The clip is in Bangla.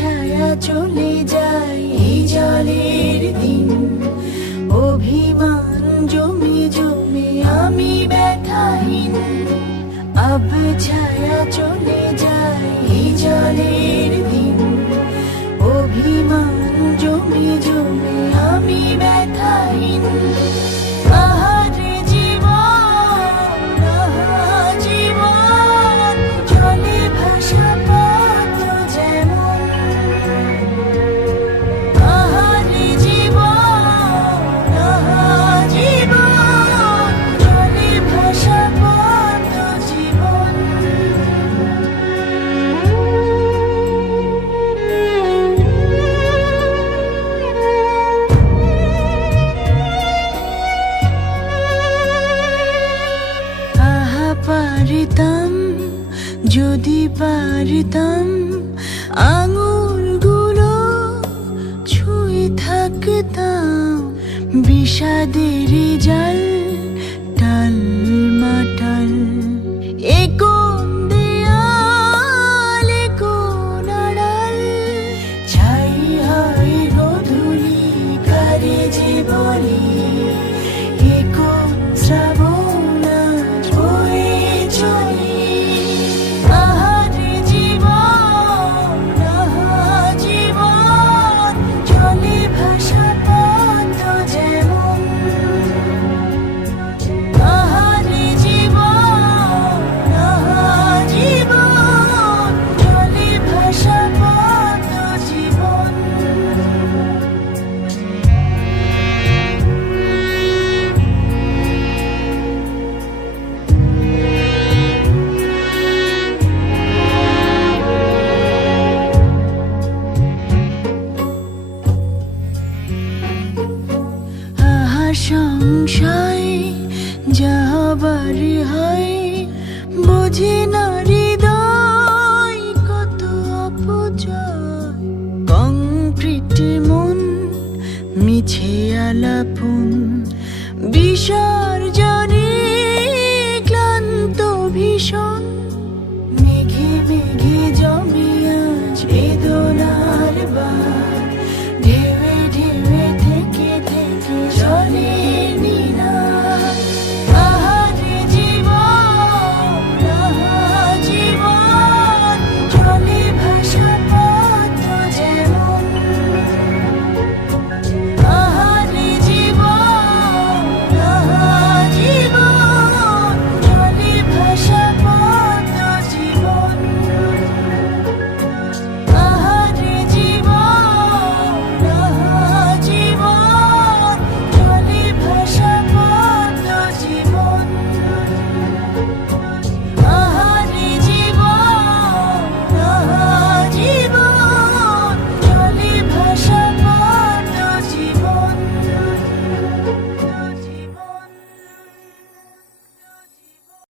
ছায়া চলে যায় এই জলের দিন, অভিমান জমে জমে আমি ব্যথাহীন। আব ছায়া চলে যায় এই জলের দিন, অভিমান জমে জমে আমি ব্যথাহীন। আহারে জীবন, আহা জীবন, জলে ভাসা পদ্ম যেমন। আহারে জীবন, আহা জীবন, জলে ভাসা পদ্ম জীবন। পারিতাম যদি পারিতাম আঙুলগুলো ছুঁয়ে থাকতাম বিষাদের জাল